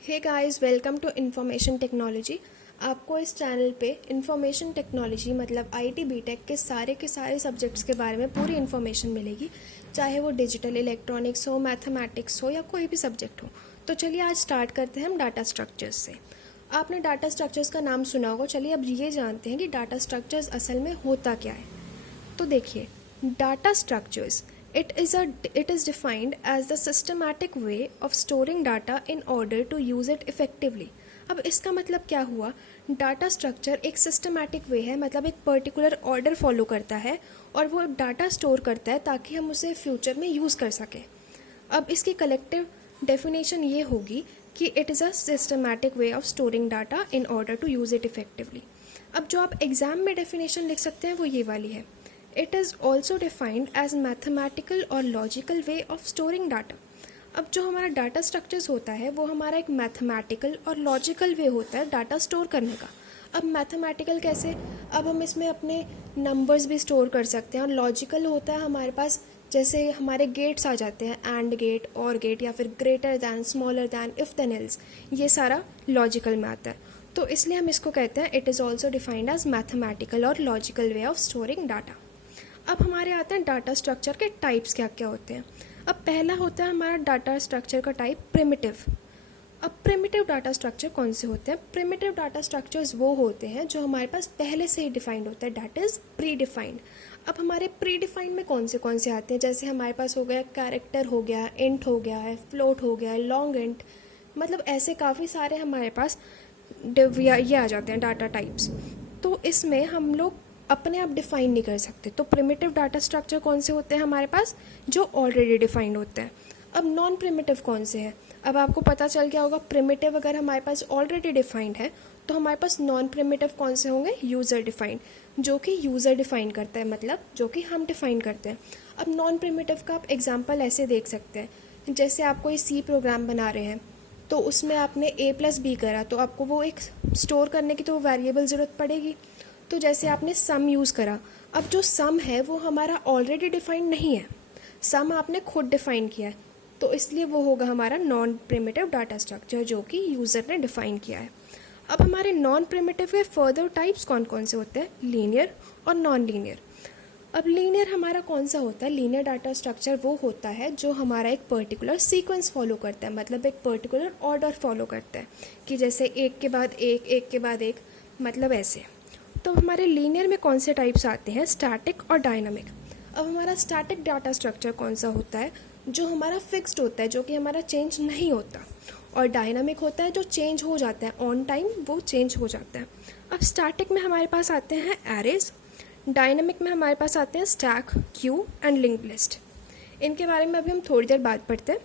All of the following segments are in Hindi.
Hey guys, welcome to information technology. आपको इस चैनल पे इंफॉर्मेशन टेक्नोलॉजी मतलब आईटी बीटेक के सारे सब्जेक्ट्स के बारे में पूरी इन्फॉर्मेशन मिलेगी, चाहे वो डिजिटल इलेक्ट्रॉनिक्स हो, मैथमेटिक्स हो या कोई भी सब्जेक्ट हो। तो चलिए आज स्टार्ट करते हैं हम डाटा स्ट्रक्चर्स से। आपने डाटा स्ट्रक्चर्स का नाम सुना होगा। चलिए अब ये जानते हैं कि डाटा स्ट्रक्चर्स असल में होता क्या है। तो देखिए, data structures it is defined as the systematic way of storing data in order to use it effectively। अब इसका मतलब क्या हुआ? डाटा स्ट्रक्चर एक सिस्टमैटिक वे है, मतलब एक पर्टिकुलर ऑर्डर फॉलो करता है और वो डाटा स्टोर करता है ताकि हम उसे फ्यूचर में यूज़ कर सकें। अब इसकी कलेक्टिव डेफिनेशन ये होगी कि it is a systematic way of storing data in order to use it effectively. अब जो आप एग्ज़ाम में डेफिनेशन लिख सकते हैं वो ये वाली है। It is also defined as mathematical और logical way of storing data। अब जो हमारा डाटा स्ट्रक्चर्स होता है वो हमारा एक मैथमेटिकल और लॉजिकल वे होता है डाटा स्टोर करने का। अब मैथमेटिकल कैसे? अब हम इसमें अपने नंबर्स भी स्टोर कर सकते हैं। और लॉजिकल होता है हमारे पास, जैसे हमारे गेट्स आ जाते हैं, एंड गेट, और गेट, या फिर greater than, smaller than, if then else, ये सारा लॉजिकल में आता है। तो इसलिए हम इसको कहते हैं it is also defined as mathematical और logical way of storing data. अब हमारे आते हैं डाटा स्ट्रक्चर के टाइप्स क्या क्या होते हैं। अब पहला होता है हमारा डाटा स्ट्रक्चर का टाइप प्रिमिटिव। अब प्रिमिटिव डाटा स्ट्रक्चर कौन से होते हैं? प्रिमिटिव डाटा स्ट्रक्चर्स वो होते हैं जो हमारे पास पहले से ही डिफाइंड होता है, डैट इज़ प्री डिफाइंड। अब हमारे प्री डिफाइंड में कौन से आते हैं? जैसे हमारे पास हो गया कैरेक्टर, हो गया इंट, हो गया है फ्लोट, हो गया है लॉन्ग इंट, मतलब ऐसे काफ़ी सारे हमारे पास ये आ जाते हैं डाटा टाइप्स। तो इसमें हम लोग अपने आप डिफाइन नहीं कर सकते। तो प्रिमिटिव डाटा स्ट्रक्चर कौन से होते हैं हमारे पास? जो ऑलरेडी डिफाइंड होते हैं। अब नॉन प्रिमिटिव कौन से हैं? अब आपको पता चल गया होगा, प्रिमिटिव अगर हमारे पास ऑलरेडी डिफाइंड है तो हमारे पास नॉन प्रिमिटिव कौन से होंगे? यूज़र डिफाइंड, जो कि यूज़र डिफाइन करता है, मतलब जो कि हम डिफाइन करते हैं। अब नॉन प्रिमिटिव का आप एग्जाम्पल ऐसे देख सकते हैं, जैसे आप कोई सी प्रोग्राम बना रहे हैं तो उसमें आपने a+b करा, तो आपको वो एक स्टोर करने की तो वेरिएबल ज़रूरत पड़ेगी। तो जैसे आपने सम यूज़ करा, अब जो सम है वो हमारा ऑलरेडी डिफाइंड नहीं है, सम आपने खुद डिफाइन किया है, तो इसलिए वो होगा हमारा नॉन प्रिमिटिव डाटा स्ट्रक्चर जो कि यूज़र ने डिफाइन किया है। अब हमारे नॉन प्रिमिटिव के फर्दर टाइप्स कौन कौन से होते हैं? लीनियर और नॉन लीनियर। अब लीनियर हमारा कौन सा होता है? लीनियर डाटा स्ट्रक्चर वो होता है जो हमारा एक पर्टिकुलर सीक्वेंस फॉलो करता है, मतलब एक पर्टिकुलर ऑर्डर फॉलो करता है, कि जैसे एक के बाद एक, एक के बाद एक, मतलब ऐसे। तो हमारे लीनियर में कौन से टाइप्स आते हैं? स्टैटिक और डायनामिक। अब हमारा स्टैटिक डाटा स्ट्रक्चर कौन सा होता है? जो हमारा फिक्स्ड होता है, जो कि हमारा चेंज नहीं होता। और डायनामिक होता है जो चेंज हो जाता है ऑन टाइम, वो चेंज हो जाता है। अब स्टैटिक में हमारे पास आते हैं एरेज, डायनामिक में हमारे पास आते हैं stack, Q and linked list. इनके बारे में अभी हम थोड़ी देर बाद पढ़ते हैं।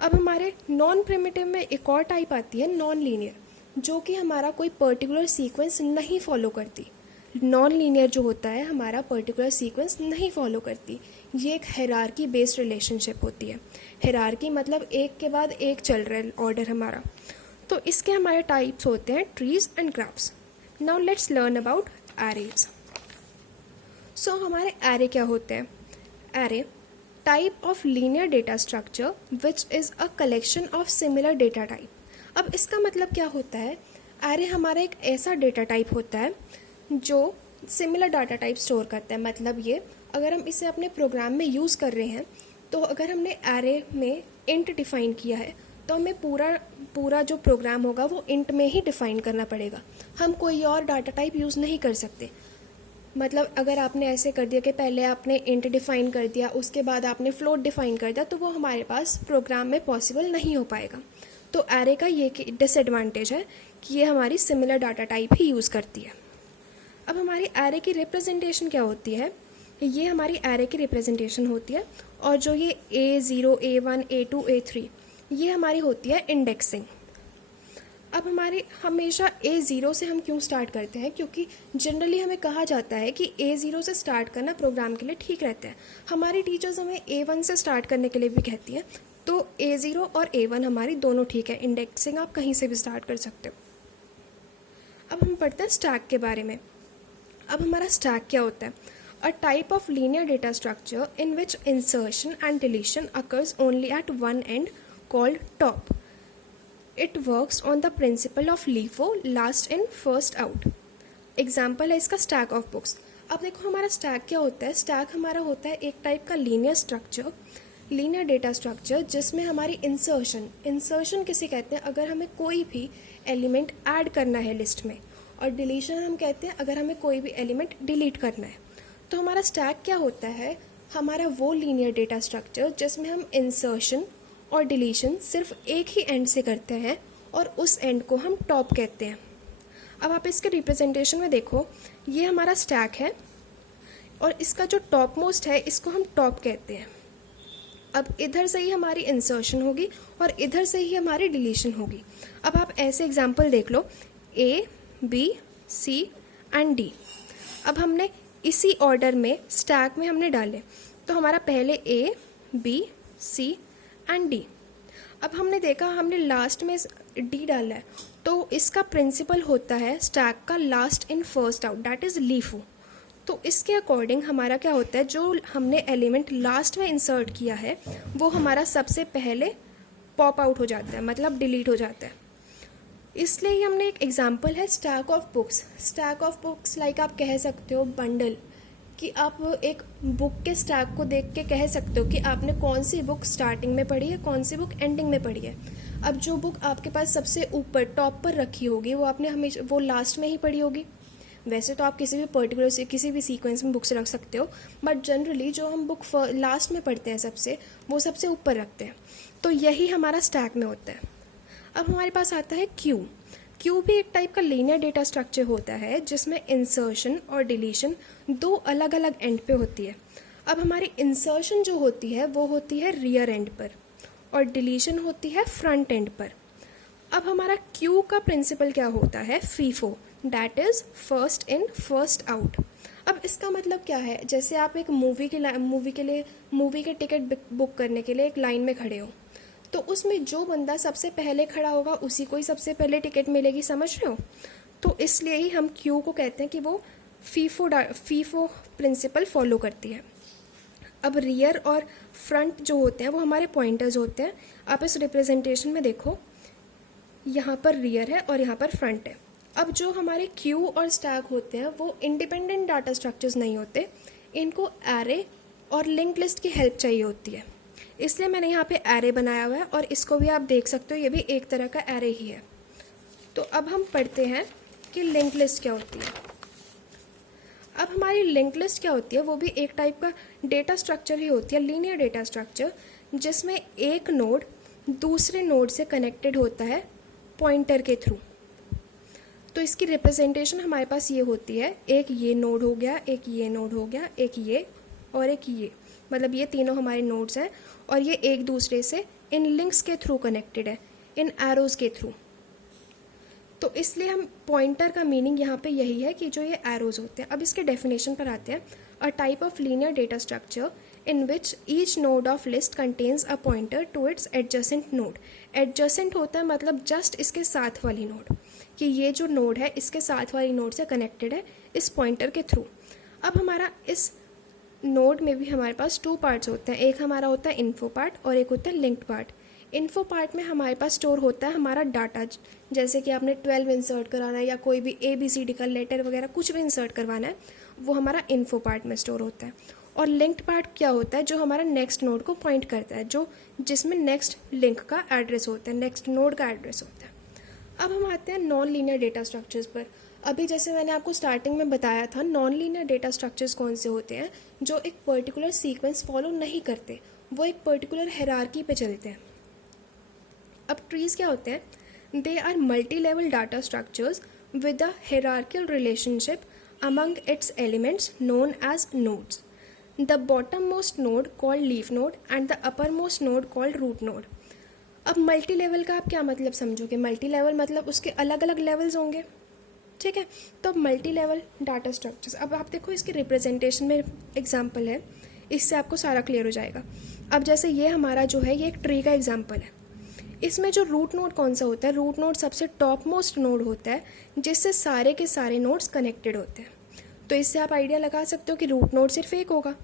अब हमारे नॉन प्रिमिटिव में एक और टाइप आती है नॉन लीनियर, जो कि हमारा कोई पर्टिकुलर सीक्वेंस नहीं फॉलो करती। नॉन लीनियर जो होता है हमारा पर्टिकुलर सीक्वेंस नहीं फॉलो करती। ये एक हायरार्की बेस्ड रिलेशनशिप होती है। हायरार्की मतलब एक के बाद एक चल रहा है ऑर्डर हमारा। तो इसके हमारे टाइप्स होते हैं trees and graphs. Now let's learn about arrays. So हमारे एरे क्या होते हैं? Array type of linear data structure which is a collection of similar data type. अब इसका मतलब क्या होता है? एरे हमारा एक ऐसा डेटा टाइप होता है जो सिमिलर डाटा टाइप स्टोर करता है। मतलब ये, अगर हम इसे अपने प्रोग्राम में यूज़ कर रहे हैं तो अगर हमने एरे में इंट डिफ़ाइन किया है तो हमें पूरा जो प्रोग्राम होगा वो इंट में ही डिफ़ाइन करना पड़ेगा। हम कोई और डाटा टाइप यूज़ नहीं कर सकते। मतलब अगर आपने ऐसे कर दिया कि पहले आपने इंट डिफ़ाइन कर दिया, उसके बाद आपने फ्लोट डिफ़ाइन कर दिया, तो वो हमारे पास प्रोग्राम में पॉसिबल नहीं हो पाएगा। तो एरे का ये डिसएडवांटेज है कि ये हमारी सिमिलर डाटा टाइप ही यूज़ करती है। अब हमारी एरे की रिप्रेजेंटेशन क्या होती है? ये हमारी एरे की रिप्रेजेंटेशन होती है, और जो ये A0, A1, A2, A3, ये हमारी होती है इंडेक्सिंग। अब हमारे हमेशा A0 से हम क्यों स्टार्ट करते हैं? क्योंकि जनरली हमें कहा जाता है कि A0 से स्टार्ट करना प्रोग्राम के लिए ठीक रहता है। हमारी टीचर्स हमें A1 से स्टार्ट करने के लिए भी कहती हैं। तो A0 और A1 हमारी दोनों ठीक है, इंडेक्सिंग आप कहीं से भी स्टार्ट कर सकते हो। अब हम पढ़ते हैं स्टैक के बारे में। अब हमारा स्टैक क्या होता है? A type of linear data structure in which insertion and deletion occurs only at one end called top. It works on the principle of LIFO, last in first out. Example है इसका स्टैक ऑफ बुक्स। अब देखो हमारा स्टैक क्या होता है, स्टैक हमारा होता है एक टाइप का linear structure, linear data structure, जिसमें हमारी इंसर्शन किसे कहते हैं, अगर हमें कोई भी एलिमेंट ऐड करना है लिस्ट में, और डिलीशन हम कहते हैं अगर हमें कोई भी एलिमेंट डिलीट करना है। तो हमारा स्टैक क्या होता है, हमारा वो लीनियर डेटा स्ट्रक्चर जिसमें हम इंसर्शन और डिलीशन सिर्फ एक ही एंड से करते हैं और उस एंड को हम टॉप कहते हैं। अब आप इसके रिप्रेजेंटेशन में देखो, ये हमारा स्टैक है और इसका जो टॉप मोस्ट है इसको हम टॉप कहते हैं। अब इधर से ही हमारी इंसर्शन होगी और इधर से ही हमारी डिलीशन होगी। अब आप ऐसे एग्जांपल देख लो, A B C and D. अब हमने इसी ऑर्डर में स्टैक में हमने डाले, तो हमारा पहले A B C and D. अब हमने देखा हमने लास्ट में डी डाला है, तो इसका प्रिंसिपल होता है स्टैक का last in first out, that is LIFO. तो इसके अकॉर्डिंग हमारा क्या होता है, जो हमने एलिमेंट लास्ट में इंसर्ट किया है वो हमारा सबसे पहले पॉप आउट हो जाता है, मतलब डिलीट हो जाता है। इसलिए ही हमने एक एग्जांपल है stack of books. Stack of books like आप कह सकते हो बंडल, कि आप एक बुक के स्टैक को देख के कह सकते हो कि आपने कौन सी बुक स्टार्टिंग में पढ़ी है, कौन सी बुक एंडिंग में पढ़ी है। अब जो बुक आपके पास सबसे ऊपर टॉप पर रखी होगी वो आपने हमेशा वो लास्ट में ही पढ़ी होगी। वैसे तो आप किसी भी पर्टिकुलर से किसी भी सीक्वेंस में बुक्स रख सकते हो, बट जनरली जो हम बुक लास्ट में पढ़ते हैं सबसे, वो सबसे ऊपर रखते हैं। तो यही हमारा स्टैक में होता है। अब हमारे पास आता है क्यू। क्यू भी एक टाइप का लीनियर डेटा स्ट्रक्चर होता है जिसमें इंसर्शन और डिलीशन दो अलग अलग एंड पे होती है। अब हमारी इंसर्शन जो होती है वो होती है रियर एंड पर और डिलीशन होती है फ्रंट एंड पर। अब हमारा क्यू का प्रिंसिपल क्या होता है, FIFO, that is first in first out. अब इसका मतलब क्या है, जैसे आप एक मूवी के टिकट बुक करने के लिए एक लाइन में खड़े हो, तो उसमें जो बंदा सबसे पहले खड़ा होगा उसी को ही सबसे पहले टिकट मिलेगी, समझ रहे हो। तो इसलिए ही हम क्यू को कहते हैं कि वो फीफो प्रिंसिपल फॉलो करती है। अब रियर और फ्रंट जो होते हैं वो हमारे पॉइंटर्स होते हैं। आप इस रिप्रेजेंटेशन में देखो, यहाँ पर रियर है और यहाँ पर फ्रंट है। अब जो हमारे क्यू और स्टैक होते हैं वो इंडिपेंडेंट डाटा स्ट्रक्चर्स नहीं होते, इनको एरे और लिंक लिस्ट की हेल्प चाहिए होती है। इसलिए मैंने यहाँ पे एरे बनाया हुआ है और इसको भी आप देख सकते हो, ये भी एक तरह का एरे ही है। तो अब हम पढ़ते हैं कि लिंक लिस्ट क्या होती है। अब हमारी लिंक लिस्ट क्या होती है, वो भी एक टाइप का डेटा स्ट्रक्चर ही होती है, लीनियर डेटा स्ट्रक्चर, जिसमें एक नोड दूसरे नोड से कनेक्टेड होता है पॉइंटर के थ्रू। तो इसकी रिप्रेजेंटेशन हमारे पास ये होती है, एक ये नोड हो गया, एक ये नोड हो गया, एक ये और एक ये, मतलब ये तीनों हमारे नोड्स हैं और ये एक दूसरे से इन लिंक्स के थ्रू कनेक्टेड है, इन एरोज के थ्रू। तो इसलिए हम पॉइंटर का मीनिंग यहाँ पे यही है कि जो ये एरोज होते हैं। अब इसके डेफिनेशन पर आते हैं। A type of linear data structure in which each node of list contains a pointer to its adjacent node. Adjacent होता है मतलब जस्ट इसके साथ वाली नोड, कि ये जो नोड है इसके साथ वाली नोड से कनेक्टेड है इस पॉइंटर के थ्रू। अब हमारा इस नोड में भी हमारे पास टू पार्ट्स होते हैं, एक हमारा होता है इन्फो पार्ट और एक होता है लिंक्ड पार्ट। इन्फो पार्ट में हमारे पास स्टोर होता है हमारा डाटा, जैसे कि आपने 12 इंसर्ट कराना है या कोई भी ABCD का लेटर वगैरह कुछ भी इंसर्ट करवाना है, वो हमारा इन्फो पार्ट में स्टोर होता है। और लिंक्ड पार्ट क्या होता है, जो हमारा नेक्स्ट नोड को पॉइंट करता है, जो जिसमें नेक्स्ट लिंक का एड्रेस होता है, नेक्स्ट नोड का एड्रेस होता है। अब हम आते हैं नॉन लीनियर डेटा स्ट्रक्चर्स पर। अभी जैसे मैंने आपको स्टार्टिंग में बताया था, नॉन लीनियर डेटा स्ट्रक्चर्स कौन से होते हैं, जो एक पर्टिकुलर सीक्वेंस फॉलो नहीं करते, वो एक पर्टिकुलर हायरार्की पे चलते हैं। अब ट्रीज़ क्या होते हैं, they are multi level data structures with a hierarchical relationship among its elements known as nodes. The bottommost node called leaf node and the uppermost node called root node. अब मल्टी लेवल का आप क्या मतलब समझोगे, मल्टी लेवल मतलब उसके अलग अलग लेवल्स होंगे, ठीक है। तो अब मल्टी लेवल डाटा स्ट्रक्चर्स, अब आप देखो इसके रिप्रेजेंटेशन में एग्जांपल है, इससे आपको सारा क्लियर हो जाएगा। अब जैसे ये हमारा जो है ये एक ट्री का एग्जांपल है। इसमें जो रूट नोड कौन सा होता है, रूट नोड सबसे टॉप मोस्ट नोड होता है जिससे सारे के सारे नोड्स कनेक्टेड होते हैं। तो इससे आप आइडिया लगा सकते हो कि रूट नोड सिर्फ एक होगा।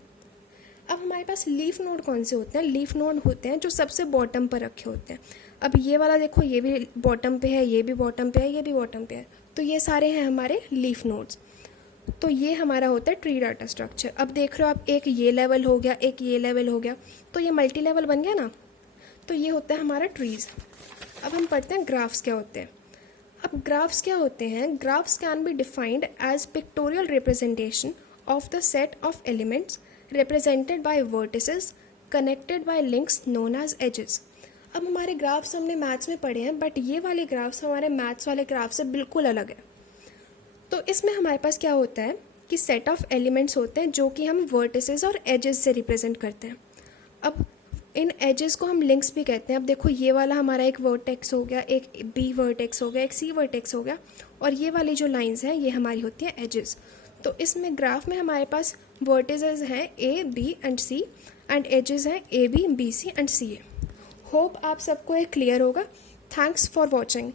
अब हमारे पास लीफ नोड कौन से होते हैं? लीफ नोड होते हैं जो सबसे बॉटम पर रखे होते हैं। अब ये वाला देखो, ये भी बॉटम पे है, ये भी बॉटम पे है, ये भी बॉटम पे है, तो ये सारे हैं हमारे लीफ नोड्स। तो ये हमारा होता है ट्री डाटा स्ट्रक्चर। अब देख रहे हो आप, एक ये लेवल हो गया, एक ये लेवल हो गया, तो ये मल्टी लेवल बन गया ना। तो ये होता है हमारा ट्रीज़। अब हम पढ़ते हैं ग्राफ्स क्या होते हैं। अब ग्राफ्स क्या होते हैं? Graphs can be defined as pictorial representation of the set of elements represented by vertices connected by links known as edges। अब हमारे ग्राफ्स हमने मैथ्स में पढ़े हैं, बट ये वाले ग्राफ्स हमारे मैथ्स वाले ग्राफ से बिल्कुल अलग है। तो इसमें हमारे पास क्या होता है कि सेट ऑफ एलिमेंट्स होते हैं जो कि हम वर्टिसेस और एजेस से रिप्रेजेंट करते हैं। अब इन एजेस को हम लिंक्स भी कहते हैं। अब देखो, ये वाला हमारा एक वर्टेक्स हो गया, एक बी वर्टेक्स हो गया, एक सी वर्टेक्स हो गया, और ये वाली जो लाइंस हैं ये हमारी होती हैं एजेस। तो इसमें ग्राफ में हमारे पास वर्टिसेस हैं A, B and C, and edges हैं A, B, C and C A. Hope आप सबको ये क्लियर होगा। Thanks for watching.